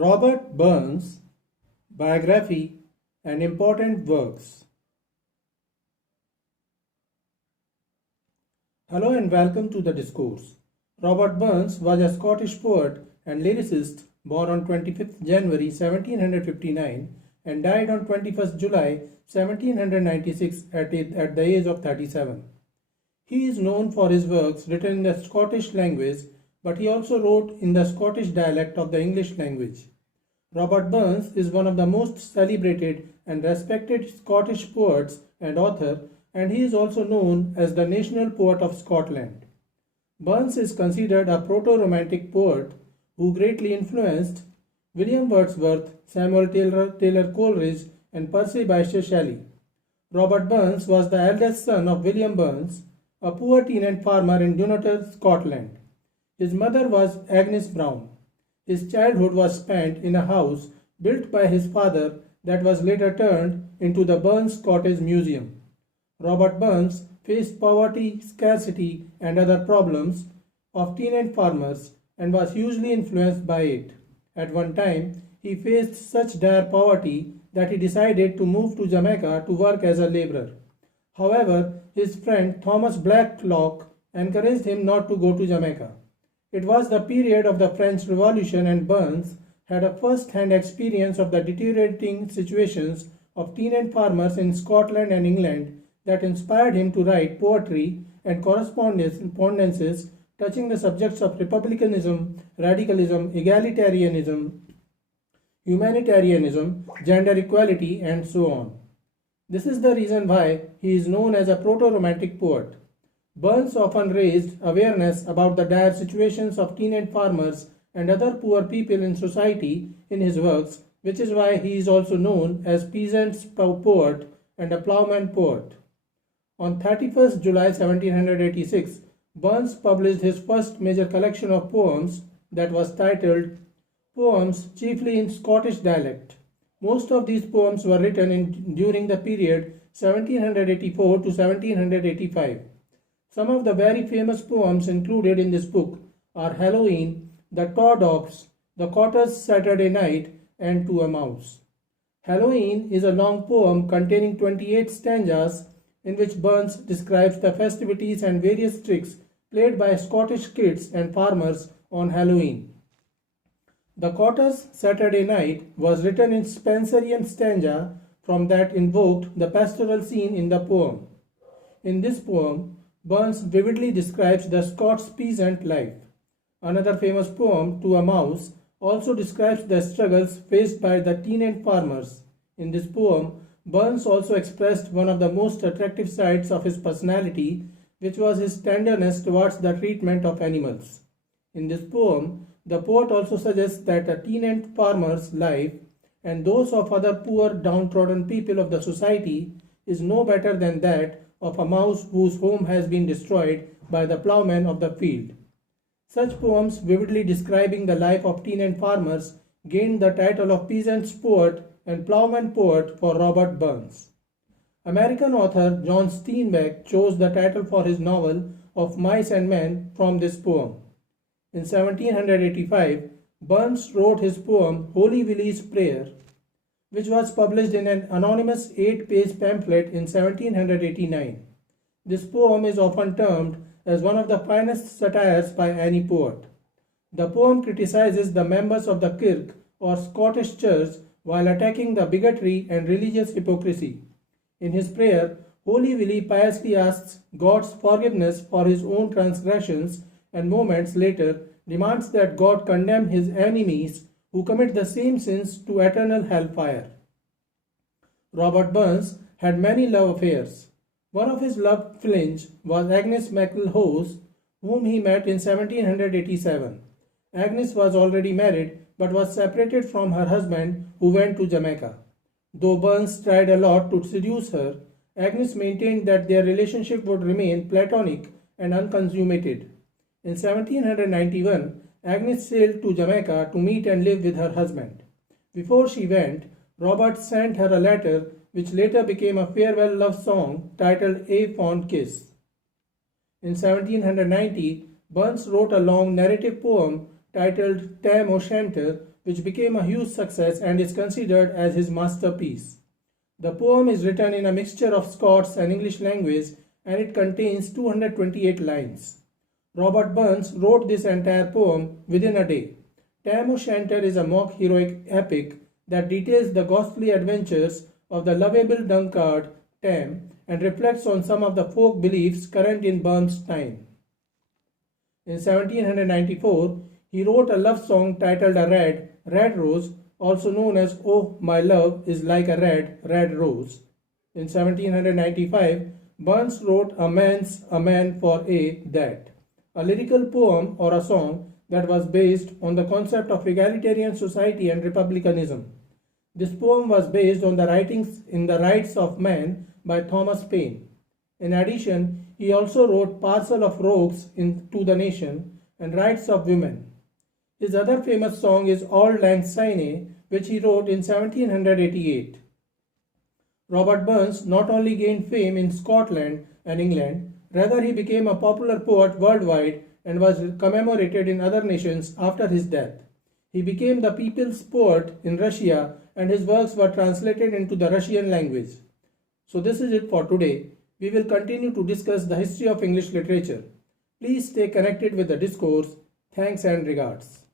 Robert Burns, Biography and Important Works. Hello and welcome to the discourse. Robert Burns was a Scottish poet and lyricist born on 25th January 1759 and died on 21st July 1796 at the age of 37. He is known for his works written in the Scottish language, but he also wrote in the Scottish dialect of the English language. Robert Burns is one of the most celebrated and respected Scottish poets and author, and he is also known as the national poet of Scotland. Burns is considered a proto-Romantic poet who greatly influenced William Wordsworth, Samuel Taylor Coleridge, and Percy Bysshe Shelley. Robert Burns was the eldest son of William Burns, a poor tenant farmer in Dunnottar, Scotland. His mother was Agnes Broun. His childhood was spent in a house built by his father that was later turned into the Burns Cottage Museum. Robert Burns faced poverty, scarcity, and other problems of tenant farmers and was hugely influenced by it. At one time, he faced such dire poverty that he decided to move to Jamaica to work as a laborer. However, his friend Thomas Blacklock encouraged him not to go to Jamaica. It was the period of the French Revolution, and Burns had a first-hand experience of the deteriorating situations of tenant farmers in Scotland and England that inspired him to write poetry and correspondences touching the subjects of Republicanism, Radicalism, Egalitarianism, Humanitarianism, gender equality, and so on. This is the reason why he is known as a proto-Romantic poet. Burns often raised awareness about the dire situations of tenant farmers and other poor people in society in his works, which is why he is also known as peasant's poet and a plowman poet. On 31st July 1786, Burns published his first major collection of poems that was titled Poems Chiefly in Scottish Dialect. Most of these poems were written during the period 1784 to 1785. Some of the very famous poems included in this book are Halloween, The Tawdops, The Cotter's Saturday Night, and To a Mouse. Halloween is a long poem containing 28 stanzas in which Burns describes the festivities and various tricks played by Scottish kids and farmers on Halloween. The Cotter's Saturday Night was written in Spenserian stanza from that invoked the pastoral scene in the poem. In this poem, Burns vividly describes the Scots peasant life. Another famous poem, To a Mouse, also describes the struggles faced by the tenant farmers. In this poem, Burns also expressed one of the most attractive sides of his personality, which was his tenderness towards the treatment of animals. In this poem, the poet also suggests that a tenant farmer's life and those of other poor downtrodden people of the society is no better than that of a mouse whose home has been destroyed by the ploughman of the field. Such poems vividly describing the life of tenant farmers gained the title of peasant's poet and ploughman poet for Robert Burns. American author John Steinbeck chose the title for his novel Of Mice and Men from this poem. In 1785, Burns wrote his poem Holy Willie's Prayer, which was published in an anonymous 8-page pamphlet in 1789. This poem is often termed as one of the finest satires by any poet. The poem criticizes the members of the Kirk or Scottish Church while attacking the bigotry and religious hypocrisy. In his prayer, Holy Willie piously asks God's forgiveness for his own transgressions and moments later demands that God condemn his enemies who commit the same sins to eternal hellfire. Robert Burns had many love affairs. One of his love flinch was Agnes McIlhose, whom he met in 1787. Agnes was already married but was separated from her husband who went to Jamaica. Though Burns tried a lot to seduce her, Agnes maintained that their relationship would remain platonic and unconsummated. In 1791, Agnes sailed to Jamaica to meet and live with her husband. Before she went, Robert sent her a letter which later became a farewell love song titled A Fond Kiss. In 1790, Burns wrote a long narrative poem titled Tam O'Shanter, which became a huge success and is considered as his masterpiece. The poem is written in a mixture of Scots and English language and it contains 228 lines. Robert Burns wrote this entire poem within a day. Tam O'Shanter is a mock heroic epic that details the ghostly adventures of the lovable Dunkard Tam and reflects on some of the folk beliefs current in Burns' time. In 1794, he wrote a love song titled A Red Rose, also known as Oh My Love is Like a Red Rose. In 1795, Burns wrote A Man's a Man for That, a lyrical poem or a song that was based on the concept of egalitarian society and republicanism. This poem was based on the writings in The Rights of Man by Thomas Paine. In addition, he also wrote Parcel of Rogues to the Nation and Rights of Women. His other famous song is Auld Lang Syne, which he wrote in 1788. Robert Burns not only gained fame in Scotland and England, rather he became a popular poet worldwide and was commemorated in other nations after his death. He became the people's poet in Russia and his works were translated into the Russian language. So this is it for today. We will continue to discuss the history of English literature. Please stay connected with the discourse. Thanks and regards.